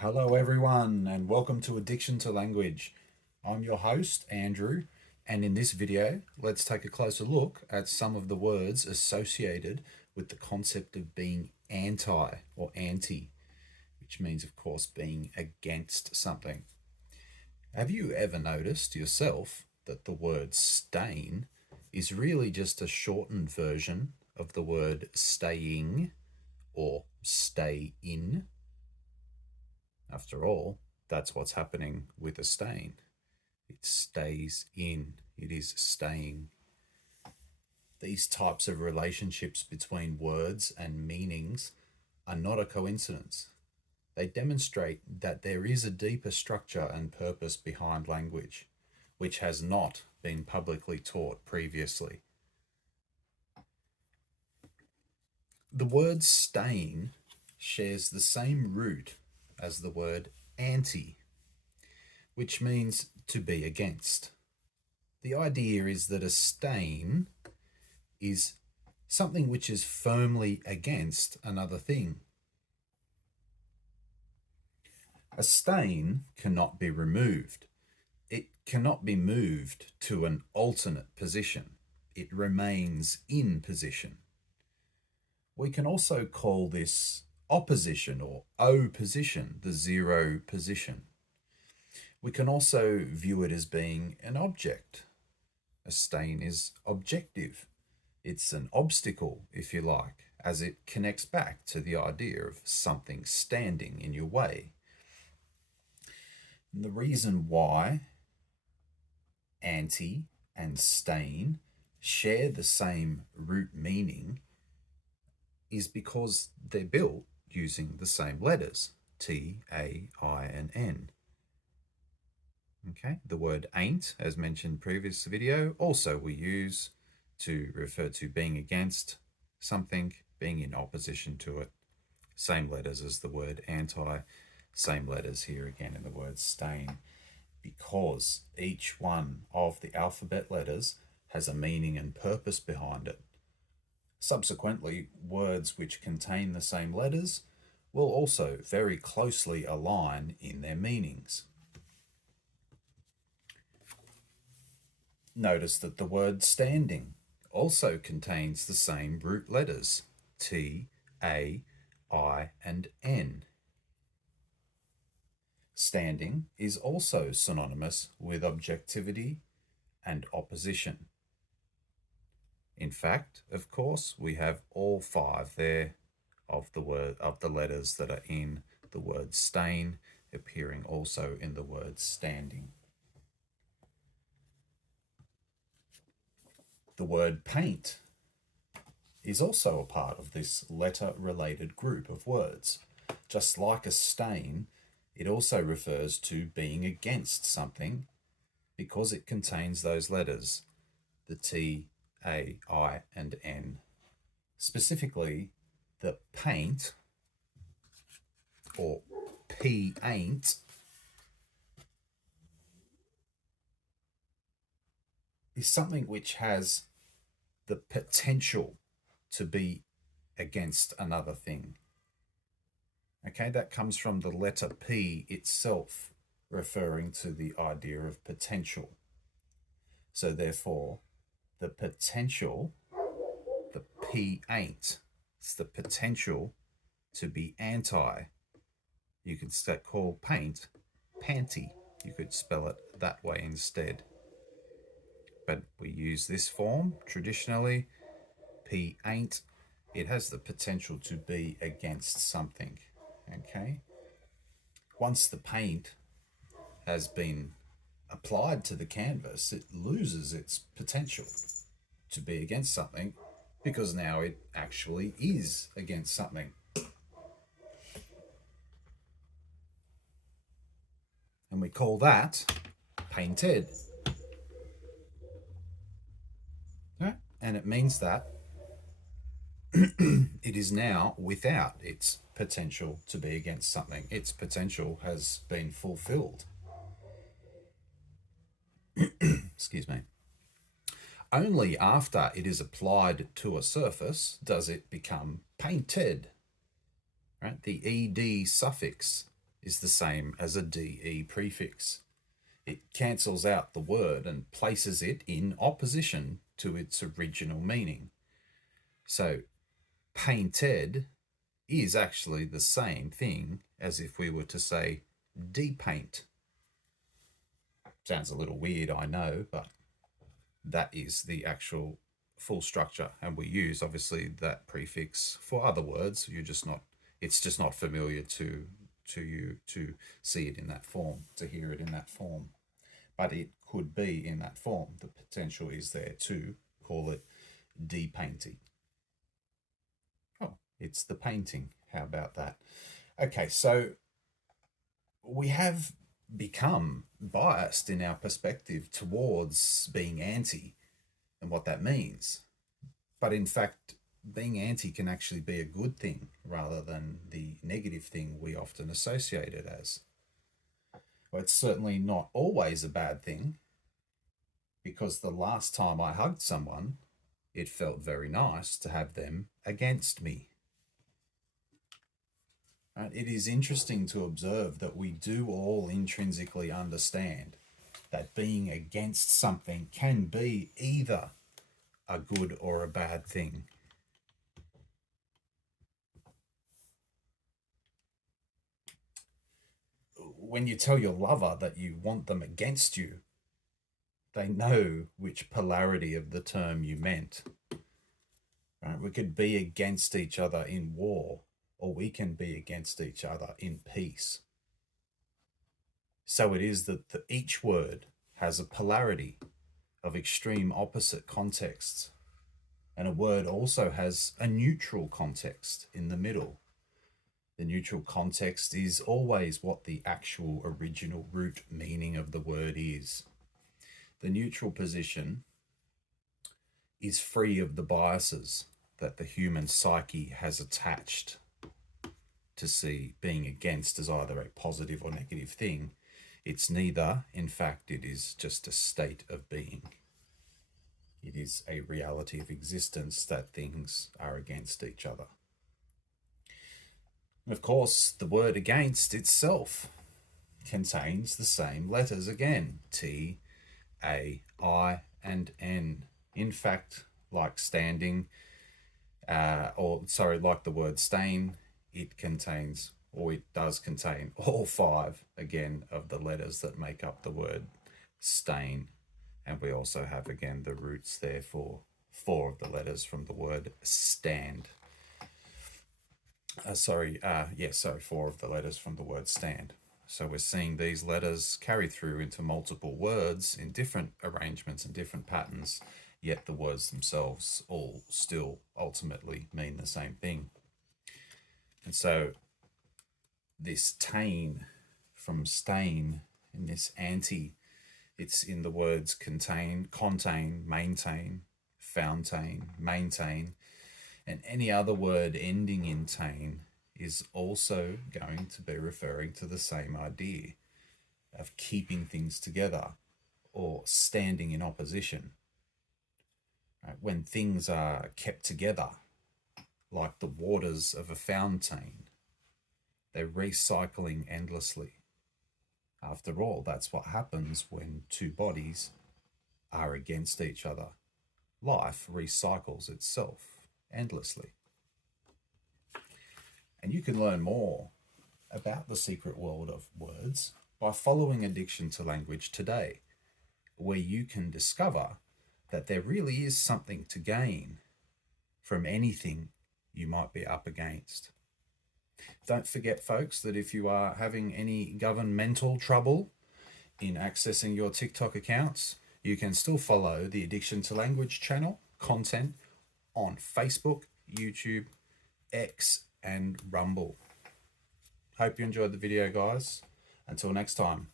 Hello, everyone, and welcome to Addiction to Language. I'm your host, Andrew, and in this video, let's take a closer look at some of the words associated with the concept of being anti or anti, which means, of course, being against something. Have you ever noticed yourself that the word stain is really just a shortened version of the word staying or stay in? After all, that's what's happening with a stain. It stays in, it is staying. These types of relationships between words and meanings are not a coincidence. They demonstrate that there is a deeper structure and purpose behind language, which has not been publicly taught previously. The word stain shares the same root as the word anti, which means to be against. The idea is that a stain is something which is firmly against another thing. A stain cannot be removed. It cannot be moved to an alternate position. It remains in position. We can also call this opposition or opposition, the zero position. We can also view it as being an object. A stain is objective. It's an obstacle, if you like, as it connects back to the idea of something standing in your way. And the reason why anti and stain share the same root meaning is because they're built using the same letters, T, A, I, and N. Okay, the word ain't, as mentioned previous video, also we use to refer to being against something, being in opposition to it. Same letters as the word anti, same letters here again in the word stain, because each one of the alphabet letters has a meaning and purpose behind it. Subsequently, words which contain the same letters will also very closely align in their meanings. Notice that the word standing also contains the same root letters, T, A, I, and N. Standing is also synonymous with objectivity and opposition. In fact, of course, we have all five there of the letters that are in the word stain appearing also in the word standing. The word paint is also a part of this letter-related group of words. Just like a stain, it also refers to being against something because it contains those letters, the T, A, I, and N. Specifically, the paint, or P-ain't, is something which has the potential to be against another thing. Okay, that comes from the letter P itself, referring to the idea of potential. So therefore, the potential, the P ain't, it's the potential to be anti. You could call paint panty. You could spell it that way instead. But we use this form traditionally, P ain't. It has the potential to be against something, okay? Once the paint has been applied to the canvas, it loses its potential to be against something because now it actually is against something. And we call that painted. Okay? And it means that it is now without its potential to be against something. Its potential has been fulfilled. Excuse me. Only after it is applied to a surface does it become painted. Right? The ed suffix is the same as a DE prefix. It cancels out the word and places it in opposition to its original meaning. So, painted is actually the same thing as if we were to say depaint. Sounds a little weird, I know, but that is the actual full structure, and we use obviously that prefix for other words. It's just not familiar to you to see it in that form, to hear it in that form, but it could be in that form. The potential is there to call it depainting. Oh, it's the painting. How about that? Okay, so we have become biased in our perspective towards being anti and what that means. But in fact, being anti can actually be a good thing rather than the negative thing we often associate it as. Well, it's certainly not always a bad thing, because the last time I hugged someone, it felt very nice to have them against me. It is interesting to observe that we do all intrinsically understand that being against something can be either a good or a bad thing. When you tell your lover that you want them against you, they know which polarity of the term you meant. Right? We could be against each other in war, or we can be against each other in peace. So it is that each word has a polarity of extreme opposite contexts, and a word also has a neutral context in the middle. The neutral context is always what the actual original root meaning of the word is. The neutral position is free of the biases that the human psyche has attached to see being against as either a positive or negative thing. It's neither. In fact, it is just a state of being. It is a reality of existence that things are against each other. Of course, the word against itself contains the same letters again, T, A, I, and N. In fact, like standing, like the word stain, it contains, or it does contain, all five, again, of the letters that make up the word stain. And we also have, again, the roots there for four of the letters from the word stand. Four of the letters from the word stand. So we're seeing these letters carry through into multiple words in different arrangements and different patterns, yet the words themselves all still ultimately mean the same thing. And so this tain from stain and this anti, it's in the words contain, maintain, fountain, maintain, and any other word ending in tain is also going to be referring to the same idea of keeping things together or standing in opposition. Right? When things are kept together, like the waters of a fountain, they're recycling endlessly. After all, that's what happens when two bodies are against each other. Life recycles itself endlessly. And you can learn more about the secret world of words by following Addiction to Language today, where you can discover that there really is something to gain from anything you might be up against. Don't forget, folks, that if you are having any governmental trouble in accessing your TikTok accounts, you can still follow the Addiction to Language channel content on Facebook, YouTube, X, and Rumble. Hope you enjoyed the video, guys. Until next time.